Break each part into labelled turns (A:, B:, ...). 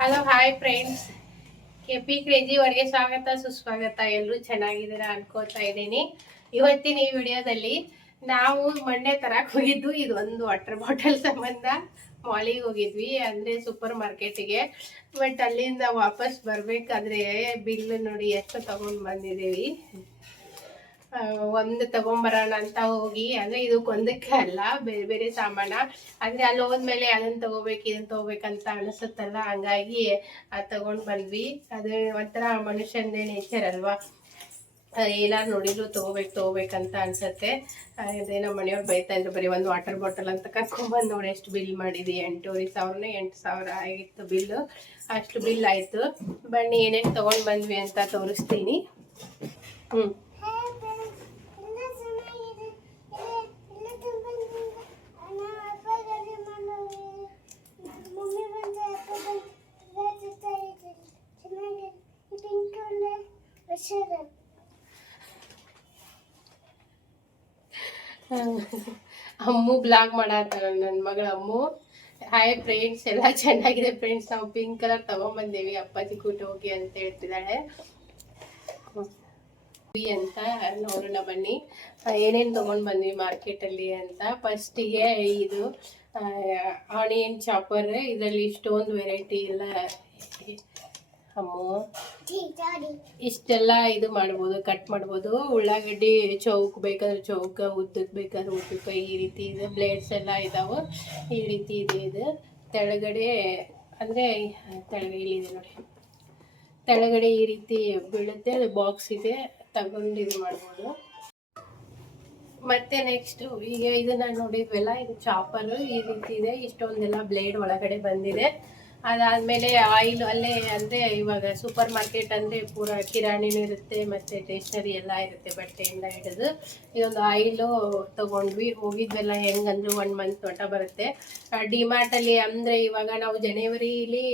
A: Hello hi friends K P crazy ಅವರಿಗೆ ಸ್ವಾಗತ, ಸುಸ್ವಾಗತ. ಎಲ್ಲರೂ ಚೆನ್ನಾಗಿದ್ದೀರಾ ಅನ್ಕೋತಾ ಇದ್ದೀನಿ. ಇವತ್ತಿನ ಈ ವಿಡಿಯೋದಲ್ಲಿ ನಾವು ಮೊನ್ನೆ ತರಕ್ಕೆ ಹೋಗಿದ್ದು, ಇದು ಒಂದು ವಾಟರ್ ಬಾಟಲ್ ಸಂಬಂಧ. ಮಾಲಿಗೆ ಹೋಗಿದ್ವಿ, ಅಂದರೆ ಸೂಪರ್ ಮಾರ್ಕೆಟಿಗೆ ಬಟ್ ಅಲ್ಲಿಂದ ವಾಪಸ್ ಬರಬೇಕಾದ್ರೆ ಬಿಲ್ ನೋಡಿ ಎಷ್ಟು ತಗೊಂಡ್ ಬಂದಿದ್ದೀವಿ. ಒಂದು ತಗೊಂಬರೋಣ ಅಂತ ಹೋಗಿ, ಅಂದ್ರೆ ಇದು ಒಂದಕ್ಕೆ ಅಲ್ಲ, ಬೇರೆ ಬೇರೆ ಸಾಮಾನ. ಅಂದ್ರೆ ಅಲ್ಲಿ ಹೋದ್ಮೇಲೆ ಅದನ್ನ ತಗೋಬೇಕು ಇದನ್ನ ತಗೋಬೇಕಂತ ಅನಿಸುತ್ತಲ್ಲ, ಹಂಗಾಗಿ ಅದ್ ತಗೊಂಡ್ ಬಂದ್ವಿ. ಅದು ಒಂಥರ ಮನುಷ್ಯಂದೇ ನೇಚರ್ ಅಲ್ವಾ? ಏನಾರು ನೋಡಿದ್ರು ತಗೋಬೇಕು, ತಗೋಬೇಕಂತ ಅನ್ಸತ್ತೆ. ಅದೇ ನಮ್ಮ ಮನೆಯವ್ರು ಬೈತಾ ಇದ್ರು, ಬರೀ ಒಂದು ವಾಟರ್ ಬಾಟಲ್ ಅಂತ ಕರ್ಕೊಂಡ್ಬಂದು ನೋಡಿ ಎಷ್ಟು ಬಿಲ್ ಮಾಡಿದಿ, ಎಂಟೂವರೆ ಸಾವಿರನೇ ಎಂಟು ಸಾವಿರ ಆಗಿತ್ತು ಬಿಲ್ಲು ಅಷ್ಟು ಬಿಲ್ ಆಯ್ತು. ಬನ್ನಿ, ಏನೇನು ತಗೊಂಡ್ ಬಂದ್ವಿ ಅಂತ ತೋರಿಸ್ತೀನಿ. ಹ್ಮ್. ಅಮ್ಮು ಬ್ಲಾಗ್ ಮಾಡತ್ತಾಳ ನನ್ನ ಮಗಳ ಅಮ್ಮು. ಹಾಯ್ ಫ್ರೆಂಡ್ಸ್ ಎಲ್ಲ ಚೆನ್ನಾಗಿದೆ ಫ್ರೆಂಡ್ಸ್ ನಾವು ಪಿಂಕ್ ಕಲರ್ ತಗೊಂಬಂದೇವಿ, ಅಪ್ಪಾಜಿ ಕೂಟ ಹೋಗಿ ಅಂತ ಹೇಳ್ತಿದ್ದಾಳೆ. ಅಂತ ನೋಡೋಣ ಬನ್ನಿ. ಏನೇನು ತಗೊಂಡ್ ಬಂದ್ವಿ ಮಾರ್ಕೆಟಲ್ಲಿ ಅಂತ. ಫಸ್ಟಿಗೆ ಇದು ಆನಿಯನ್ ಚಾಪರ್ ಇದರಲ್ಲಿ ಇಷ್ಟೊಂದು ವೆರೈಟಿ ಎಲ್ಲ ಅಮ್ಮು ಇಷ್ಟೆಲ್ಲ ಇದು ಮಾಡ್ಬೋದು ಕಟ್ ಮಾಡ್ಬೋದು. ಉಳ್ಳಾಗಡ್ಡಿ ಚೌಕ್ ಬೇಕಾದ್ರೆ ಚೌಕ ಉದ್ದಕ್ಕೆ ಬೇಕಾದ್ರೆ ಉದ್ದಕ್ಕೆ ಈ ರೀತಿ ಇದೆ. ಬ್ಲೇಡ್ಸ್ ಎಲ್ಲ ಇದಾವೆ. ಈ ರೀತಿ ಇದೆ ಇದು. ತೆಳಗಡೆ ಅಂದರೆ ತೆಳಗಡೆ ಇಲ್ಲಿದೆ ನೋಡಿ. ತೆಳಗಡೆ ಈ ರೀತಿ ಬೀಳುತ್ತೆ. ಅದು ಬಾಕ್ಸ್ ಇದೆ. ತಗೊಂಡು ಇದು ಮಾಡ್ಬೋದು. ಮತ್ತೆ ನೆಕ್ಸ್ಟ್ ಈಗ ಇದನ್ನ ನೋಡಿದ್ವಲ್ಲ ಇದು ಚಾಪಲ್ ಈ ರೀತಿ ಇದೆ. ಇಷ್ಟೊಂದೆಲ್ಲ ಬ್ಲೇಡ್ ಒಳಗಡೆ ಬಂದಿದೆ. ಅದಾದ್ಮೇಲೆ ಆಯಿಲ್ ಅಲ್ಲೇ ಅಂದ್ರೆ ಇವಾಗ ಸೂಪರ್ ಮಾರ್ಕೆಟ್ ಅಂದ್ರೆ ಪೂರ ಕಿರಾಣಿನೂ ಇರುತ್ತೆ, ಮತ್ತೆ ಸ್ಟೇಷನರಿ ಎಲ್ಲ ಇರುತ್ತೆ ಬಟ್ಟೆಯಿಂದ ಹಿಡಿದು. ಇದೊಂದು ಆಯಿಲು ತಗೊಂಡ್ವಿ. ಹೋಗಿದ್ವೆಲ್ಲ ಹೆಂಗಂದ್ರೆ ಒನ್ ಮಂತ್ ತೋಟ ಬರುತ್ತೆ. ಡಿಮಾರ್ಟಲ್ಲಿ ಅಂದ್ರೆ ಇವಾಗ ನಾವು ಜನವರಿಲಿ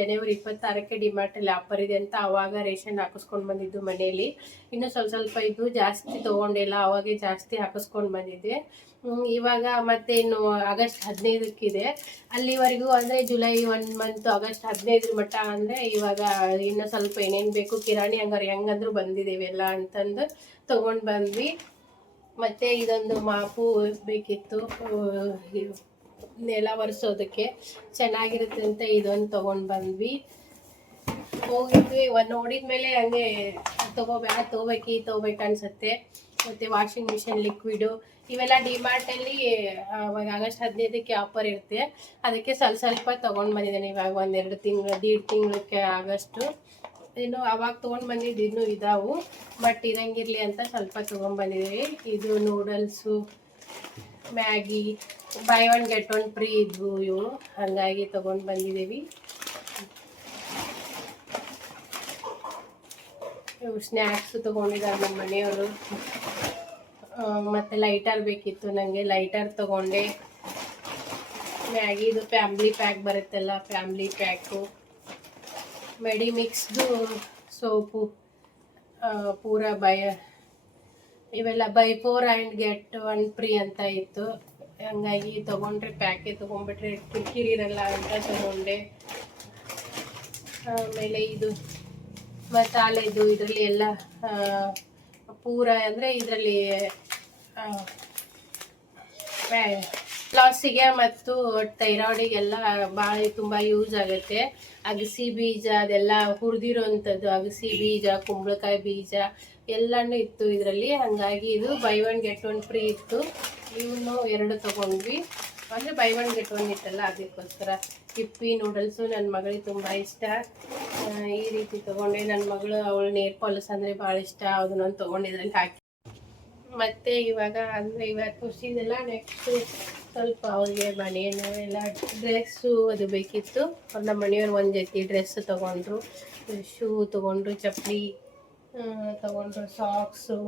A: ಜನವರಿ ಇಪ್ಪತ್ತಾರಕ್ಕೆ ಡಿಮಾರ್ಟಲ್ಲಿ ಆಫರ್ ಇದೆ ಅಂತ ಆವಾಗ ರೇಷನ್ ಹಾಕಿಸ್ಕೊಂಡು ಬಂದಿದ್ದು ಮನೆಯಲ್ಲಿ. ಇನ್ನು ಸ್ವಲ್ಪ ಸ್ವಲ್ಪ ಇದ್ದು ಜಾಸ್ತಿ ತಗೊಂಡಿಲ್ಲ ಅವಾಗೆ ಜಾಸ್ತಿ ಹಾಕಿಸ್ಕೊಂಡು ಬಂದಿದ್ದೆ. ಇವಾಗ ಮತ್ತೆ ಇನ್ನು ಆಗಸ್ಟ್ ಹದಿನೈದಕ್ಕಿದೆ. ಅಲ್ಲಿವರೆಗೂ ಅಂದರೆ ಜುಲೈ ಒನ್ ಮಂತ್ ಆಗಸ್ಟ್ ಹದಿನೈದರ ಮಟ್ಟ ಅಂದರೆ ಇವಾಗ ಇನ್ನೂ ಸ್ವಲ್ಪ ಏನೇನು ಬೇಕು, ಕಿರಾಣಿ ಹಂಗಾರೆ ಹೆಂಗಂದ್ರೂ ಬಂದಿದ್ದೀವಿ ಎಲ್ಲ ಅಂತಂದು ತೊಗೊಂಡು ಬಂದ್ವಿ. ಮತ್ತು ಇದೊಂದು ಮಾಪು ಬೇಕಿತ್ತು ನೆಲ ಒರೆಸೋದಕ್ಕೆ. ಚೆನ್ನಾಗಿರುತ್ತೆ ಅಂತ ಇದೊಂದು ತೊಗೊಂಡು ಬಂದ್ವಿ. ಹೋಗಿದ್ವಿ, ಒಂದು ನೋಡಿದ ಮೇಲೆ ಹಂಗೆ ತೊಗೋಬೇಡ ತೊಗೋಬೇಕು ತಗೋಬೇಕು ಅನ್ಸತ್ತೆ ಮತ್ತೆ ವಾಷಿಂಗ್ ಮಿಷಿನ್ ಲಿಕ್ವಿಡು ಇವೆಲ್ಲ ಡಿಮಾರ್ಟ್ ಅಲ್ಲಿ ಅವಾಗ ಆಗಸ್ಟ್ ಹದಿನೈದಕ್ಕೆ ಆಫರ್ ಇರುತ್ತೆ. ಅದಕ್ಕೆ ಸ್ವಲ್ಪ ಸ್ವಲ್ಪ ತೊಗೊಂಡು ಬಂದಿದ್ದೇನೆ ಇವಾಗ ಒಂದೆರಡು ತಿಂಗಳು, ದೀಡ್ ತಿಂಗಳಕ್ಕೆ ಆಗಸ್ಟು. ಇನ್ನು ಅವಾಗ ತೊಗೊಂಡು ಬಂದಿದ್ದು ಇನ್ನೂ ಇದಾವು ಬಟ್ ಇರಂಗಿರಲಿ ಅಂತ ಸ್ವಲ್ಪ ತೊಗೊಂಡ್ಬಂದಿದ್ದೀವಿ ಇದು noodles Maggi buy one get one free ಇದ್ವು ಇವು. ಹಾಗಾಗಿ ತೊಗೊಂಡು ಬಂದಿದ್ದೀವಿ. ಸ್ನ್ಯಾಕ್ಸ್ ತೊಗೊಂಡಿದ್ದಾರೆ ನಮ್ಮ ಮನೆಯವರು. ಮತ್ತು ಲೈಟರ್ ಬೇಕಿತ್ತು ನನಗೆ ಲೈಟರ್ ತಗೊಂಡೆ. ಮ್ಯಾಗಿದು ಫ್ಯಾಮ್ಲಿ ಪ್ಯಾಕ್ ಬರುತ್ತಲ್ಲ ಫ್ಯಾಮ್ಲಿ ಪ್ಯಾಕು ಮೆಡಿಮಿಕ್ಸ್ದು ಸೋಪು ಪೂರ ಬಯ ಇವೆಲ್ಲ buy four and get one free ಅಂತ ಇತ್ತು. ಹಂಗಾಗಿ ತೊಗೊಂಡ್ರೆ ಪ್ಯಾಕೆ ತೊಗೊಂಡ್ಬಿಟ್ರೆ ಕಿರಿಕಿರಿ ಇರಲ್ಲ ಅಂತ ತೊಗೊಂಡೆ. ಆಮೇಲೆ ಇದು ಮಸಾಲೆದು ಇದರಲ್ಲಿ ಎಲ್ಲ ಪೂರ ಅಂದರೆ ಇದರಲ್ಲಿ ಲಾಸಿಗೆ ಮತ್ತು ಥೈರಾಯ್ಡಿಗೆಲ್ಲ ಭಾಳ ತುಂಬ ಯೂಸ್ ಆಗುತ್ತೆ. ಅಗಸಿ ಬೀಜ ಅದೆಲ್ಲ ಹುರಿದಿರೋವಂಥದ್ದು ಅಗಸಿ ಬೀಜ, ಕುಂಬಳಕಾಯಿ ಬೀಜ ಎಲ್ಲನೂ ಇತ್ತು ಇದರಲ್ಲಿ. ಹಾಗಾಗಿ ಇದು buy one get one free ಇತ್ತು. ಇವನು ಎರಡು ತೊಗೊಂಡ್ವಿ. ಅಂದರೆ ಬೈ ಒನ್ ಗೆಟ್ ಒನ್ ಇತ್ತಲ್ಲ ಅದಕ್ಕೋಸ್ಕರ. ಹಿಪ್ಪಿ ನೂಡಲ್ಸು ನನ್ನ ಮಗಳಿಗೆ ತುಂಬ ಇಷ್ಟ. ಈ ರೀತಿ ತಗೊಂಡೆ. ನನ್ನ ಮಗಳು ಅವಳು ನೇರ್ ಪಾಲಸ್ ಅಂದರೆ ಭಾಳ ಇಷ್ಟ. ಅದನ್ನೊಂದು ತೊಗೊಂಡಿದ್ರಲ್ಲಿ ಹಾಕಿ. ಮತ್ತೆ ಇವಾಗ ಅಂದರೆ ಇವಾಗ ಖುಷಿದೆಲ್ಲ ನೆಕ್ಸ್ಟ್ ಸ್ವಲ್ಪ ಅವ್ರಿಗೆ ಮನೆಯನ್ನು ಎಲ್ಲ ಡ್ರೆಸ್ಸು ಅದು ಬೇಕಿತ್ತು. ಅವ್ರು ನಮ್ಮ ಮನೆಯವ್ರು ಒಂದು ಜೊತೆ ಡ್ರೆಸ್ ತೊಗೊಂಡ್ರು. ಶೂ ತೊಗೊಂಡ್ರು, ಚಪ್ಪಲಿ ತೊಗೊಂಡ್ರು ಸಾಕ್ಸು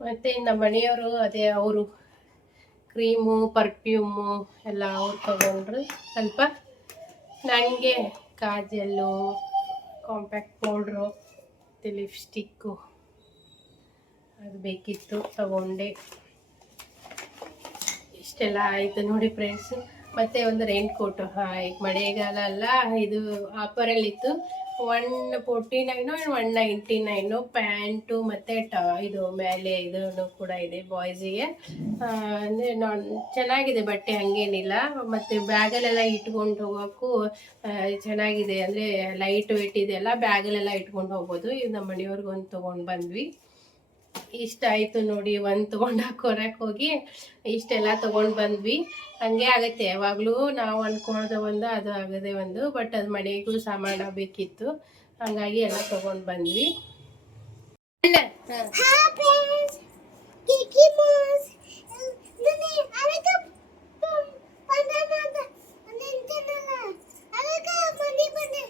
A: ಮತ್ತು ನಮ್ಮ ಮನೆಯವರು ಅದೇ ಅವರು ಕ್ರೀಮು, ಪರ್ಫ್ಯೂಮು ಎಲ್ಲ ಅವ್ರು ತಗೊಂಡ್ರು. ಸ್ವಲ್ಪ ನನಗೆ ಕಾಜಲ್ಲು, ಕಾಂಪ್ಯಾಕ್ಟ್ ಪೌಡ್ರು, ಮತ್ತು ಲಿಪ್ಸ್ಟಿಕ್ಕು ಅದು ಬೇಕಿತ್ತು ತಗೊಂಡೆ. ಇಷ್ಟೆಲ್ಲ ಆಯಿತು ನೋಡಿ ಫ್ರೆಂಡ್ಸು. ಮತ್ತು ಒಂದು ರೈನ್ ಕೋಟ್ ಹಾಂ ಈಗ ಮಳೆಗಾಲ ಅಲ್ಲ, ಇದು ಆಫರಲ್ಲಿ ಇತ್ತು one forty nine one ninety nine pant ಮತ್ತು ಟ, ಇದು ಮೇಲೆ ಇದು ಕೂಡ ಇದೆ ಬಾಯ್ಸಿಗೆ ಅಂದರೆ ನಾನ್ ಚೆನ್ನಾಗಿದೆ ಬಟ್ಟೆ ಹಂಗೇನಿಲ್ಲ, ಮತ್ತು ಬ್ಯಾಗಲೆಲ್ಲ ಇಟ್ಕೊಂಡು ಹೋಗೋಕ್ಕೂ ಚೆನ್ನಾಗಿದೆ, ಅಂದರೆ ಲೈಟ್ ವೆಯ್ಟ್ ಇದೆಲ್ಲ ಬ್ಯಾಗಲೆಲ್ಲ ಇಟ್ಕೊಂಡು ಹೋಗ್ಬೋದು. ಇದು ನಮ್ಮ ಮನೆಯವ್ರಿಗೊಂದು ತೊಗೊಂಡು ಬಂದ್ವಿ. ಇಷ್ಟ ಆಯಿತು ನೋಡಿ, ಒಂದು ತೊಗೊಂಡು ಕೊರಕ್ಕೆ ಹೋಗಿ ಇಷ್ಟೆಲ್ಲ ತೊಗೊಂಡು ಬಂದ್ವಿ. ಹಂಗೆ ಆಗುತ್ತೆ, ಯಾವಾಗಲೂ ನಾವು ಅನ್ಕೊಳ್ಳೋದು ಒಂದು, ಅದು ಆಗದೆ ಒಂದು, ಬಟ್ ಅದು ಮನೆಗೂ ಸಾಮಾನು ಬೇಕಿತ್ತು. ಹಂಗಾಗಿ ಎಲ್ಲ ತೊಗೊಂಡು ಬಂದ್ವಿ ಅಣ್ಣ, ಹಾ.
B: Kiki Mouse. Nani, alaga banana ನಿಂತನಲ್ಲ alaga ಮನೆ ಬಂದೆ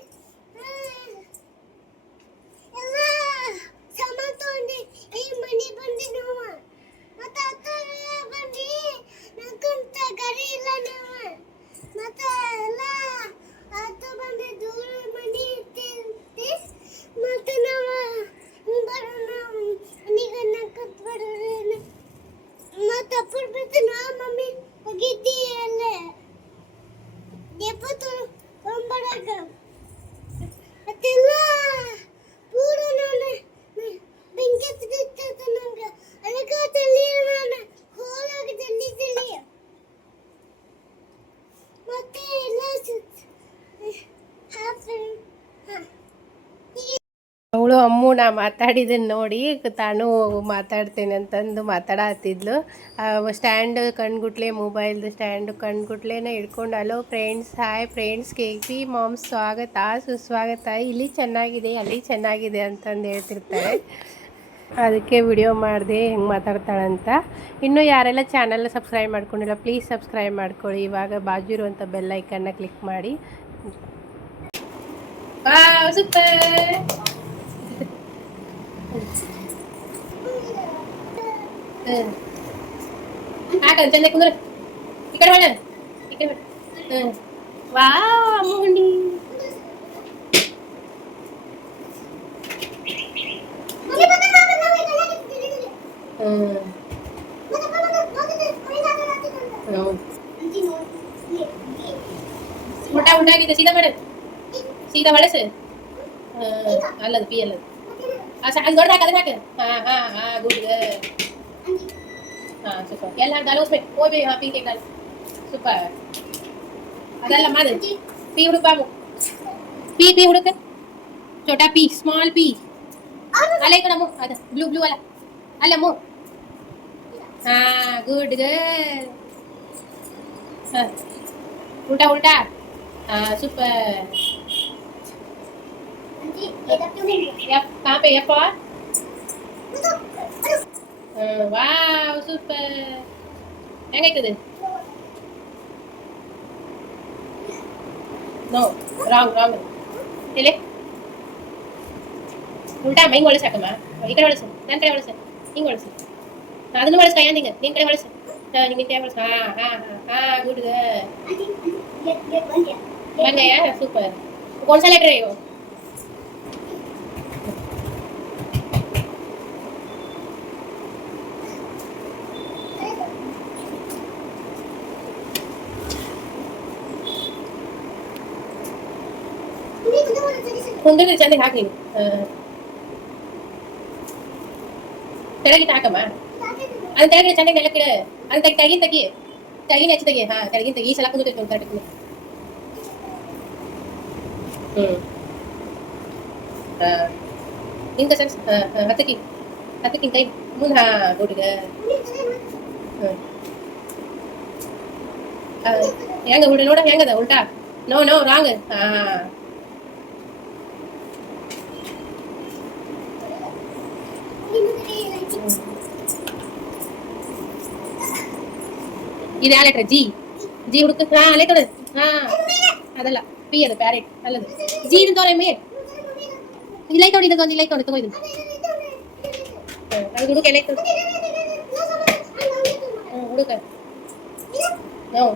B: ಎಲ್ಲ ಸಾಮಾನ್ ತಗೊಂಡೆ ಈ ಮನೆ ಬಂದೆ ನಾವು ಮತ್ತೆ ಅತ್ತ ಬಂದು ನಂಗಂತ ಗಾಡಿ ಇಲ್ಲ ನಾವು ಮತ್ತೆ ಎಲ್ಲ ಅತ್ತ ಬಂದೆ ದೂರ ಮನೆ ಇರ್ತಿದ್ದೆ ಮತ್ತೆ ನಾವು ಬರೋಣ ಮನೆಗೆ ನಕ್ಕತ್ ಬರೋಣ ಮತ್ತೆ ಅಪ್ಪನ ಬಿಟ್ಟು ನಾ ಮಮ್ಮಿ ಹೋಗಿದ್ದಿ ಅಲ್ಲೇ ಎಪ್ಪತ್ತು ಒಂಬಳಕ ಮತ್ತೆಲ್ಲ ಪೂರ ನಾನು ಬೆಂಕಿ ಹತ್ತಿತ್ತು ನಂಗೆ ಅದಕ್ಕೆ ತಲ್ಲಿ ನಾನು ಹೋಲಾಗ ಜಲ್ದಿ ಜಲ್ದಿ ಮತ್ತೆ ಎಲ್ಲ ಹಾಫ್
A: ಅವಳು ಅಮ್ಮು, ನಾ ಮಾತಾಡಿದ್ದನ್ನು ನೋಡಿ ತಾನು ಮಾತಾಡ್ತೇನೆ ಅಂತಂದು ಮಾತಾಡತ್ತಿದ್ಲು ಸ್ಟ್ಯಾಂಡ್ ಕಣ್ಗುಟ್ಲೆ, ಮೊಬೈಲ್ದು ಸ್ಟ್ಯಾಂಡ್ ಕಣ್ಗುಟ್ಲೆನ ಇಟ್ಕೊಂಡು hello friends, hi friends K P mom, ಸ್ವಾಗತ, ಸುಸ್ವಾಗತ, ಇಲ್ಲಿ ಚೆನ್ನಾಗಿದೆ, ಅಲ್ಲಿ ಚೆನ್ನಾಗಿದೆ ಅಂತಂದು ಹೇಳ್ತಿರ್ತಾರೆ. ಅದಕ್ಕೆ ವಿಡಿಯೋ ಮಾಡಿದೆ ಹೆಂಗೆ ಮಾತಾಡ್ತಾಳಂತ. ಇನ್ನೂ ಯಾರೆಲ್ಲ ಚಾನಲ್ನ ಸಬ್ಸ್ಕ್ರೈಬ್ ಮಾಡ್ಕೊಂಡಿಲ್ಲ, ಪ್ಲೀಸ್ ಸಬ್ಸ್ಕ್ರೈಬ್ ಮಾಡ್ಕೊಳ್ಳಿ. ಇವಾಗ ಬಾಜು ಇರುವಂಥ ಬೆಲ್ ಐಕನ್ನ ಕ್ಲಿಕ್ ಮಾಡಿ. ಸೂಪರ್. ಹಾಕಂತ ಚಂದ ಕುಂದ್ರ ಈ ಕಡೆ ಮಾಡ ಈ ಕಡೆ ಹ್ಞೂ ವಾ ಅಮ್ಮ ಹುಂಡಿ
B: ಮನೆ ಬಂದ ನಾವು ನಾವು ಎಲ್ಲ ತಿಂದಿದ್ದೀವಿ
A: ಹ್ಞೂ
B: ಮತ್ತೆ ಬಂದ ಬಂದ ಕೊಯ್ದಾದ ರಾತ್ರಿ
A: ಹೌದು
B: ಅಂತಿ ನೋಡಿ
A: ಊಟ ಊಟ ಆಗಿದೆ ಸೀದಾ ಮಾಡ ಸೀದಾ ಬಳಸು ಅಲ್ಲದು ಪಿ ಅಲ್ಲದು ಆ ಸಾಕು ದೊಡ್ಡ ಹಾಕ ಅದನ್ನ ಹಾಕ ಹಾಂ ಹಾಂ ಹಾಂ ಗುಡ್ ಹಾಂ ಸೂಪರ್ ಎಲ್ಲ ಹಾಕ್ डालो उसमें कोई भी हाँ पी के डाल ಸೂಪರ್ ಅದಲ್ಲ ಮಾಡು ಪಿ ಹುಡುಕ ಬಾಬು ಪಿ ಪಿ ಹುಡುಕ ಚೋಟಾ ಪಿ ಸ್ಮಾಲ್ ಪಿ ಅಲ್ಲ ಈ ಕಡೆ ಅಮ್ಮು ಅದು ಬ್ಲೂ ಬ್ಲೂ ಅಲ್ಲ ಅಲ್ಲ ಅಮ್ಮು ಹಾ ಗುಡ್ ಗರ್ಲ್ ಹಾ ಉಲ್ಟಾ ಉಲ್ಟಾ ಹಾ ಸೂಪರ್
B: ಅಂತಿ ಎದ ತುನಿ
A: வாவ் சூப்பர் எங்க இருக்குது நோ ராங் ராங் இல்லை ಉಲ್ಟಾ ಹಿಂಗೆ ಹೊಳಿಸಾಕಮ್ಮ ಈ ಕಡೆ ಹೊಳಿಸು ನನ್ನ ಕಡೆ ಹೊಳಿಸು ಹಿಂಗೆ ಹೊಳಿಸು ಅದನ್ನು ಹೊಳಿಸ್ಕ ಏನು ಹಿಂಗೆ ನಿನ್ನ ಕಡೆ ಹೊಳಿಸು ಹಾಂ ನಿಮ್ಮ ಕಡೆ ಹೊಳಿಸು ಹಾಂ ಹಾಂ ಹಾಂ ಹಾಂ ಗುಡ್
B: ಬಂದೆಯಾ ಸೂಪರ್ ಒಂದ್ಸಲ ಟ್ರೈ
A: ಕುಂದಿರ್ತಿ ಚಂದಗೆ ಹಾಕಿ ಕೆಳಗಿಟ್ಟು ಹಾಕಮ್ಮ ಅದು ತೆಳಗಿನ ಚಂದಗೆ ನೆಲ ಕಿಡ ಅದು ತೆಗಿ ತೆಗಿನ ತೆಗಿ ತೆಗಿನ ಹೆಚ್ಚು ತೆಗಿ ಹಾ ತೆಗಿನ ತೆಗಿ ಈ ಸಲ ಕುಂದಿರ್ತಿ ಒಂದು ಕರೆಕ್ಟ್ ಹ್ಞೂ ಹಾಂ ಹಿಂಗೆ ಸರ್ ಹಾಂ ಹತ್ತಕ್ಕಿ ಹತ್ತಕ್ಕಿಂತ ಮುಂದೆ ಹಾ ಗೋಡಿಗ ಹಾಂ ಹೆಂಗ ಹುಡುಗ ನೋಡ ಹೆಂಗದ ಉಲ್ಟಾ ನೋ ನೋ ರಾಂಗ್ ಹಾಂ இது ஆலேட்டர் ஜி ஜி ಹುಡುಕ ಹಾ ಆಲೇಟರ್ ಹಾ ಅದಲ್ಲ ಪಿ ಅದು ಪ್ಯಾರೆಟ್ ಅಲ್ಲದು ಜಿ ಇದು ತೋರೆ ಮೇ ಇಲ್ಲ ಇಟ್ಟು ಇದಕ್ಕೆ ಒಂದು ಇಲ್ಲ ಇಟ್ಟು ತಗೋ ಇದನ್ನ ಅದು ಹುಡುಕ ಎಲ್ಲ ಇಟ್ಟು
B: ಹ್ಞೂ ಹುಡುಕ ಹ್ಞೂ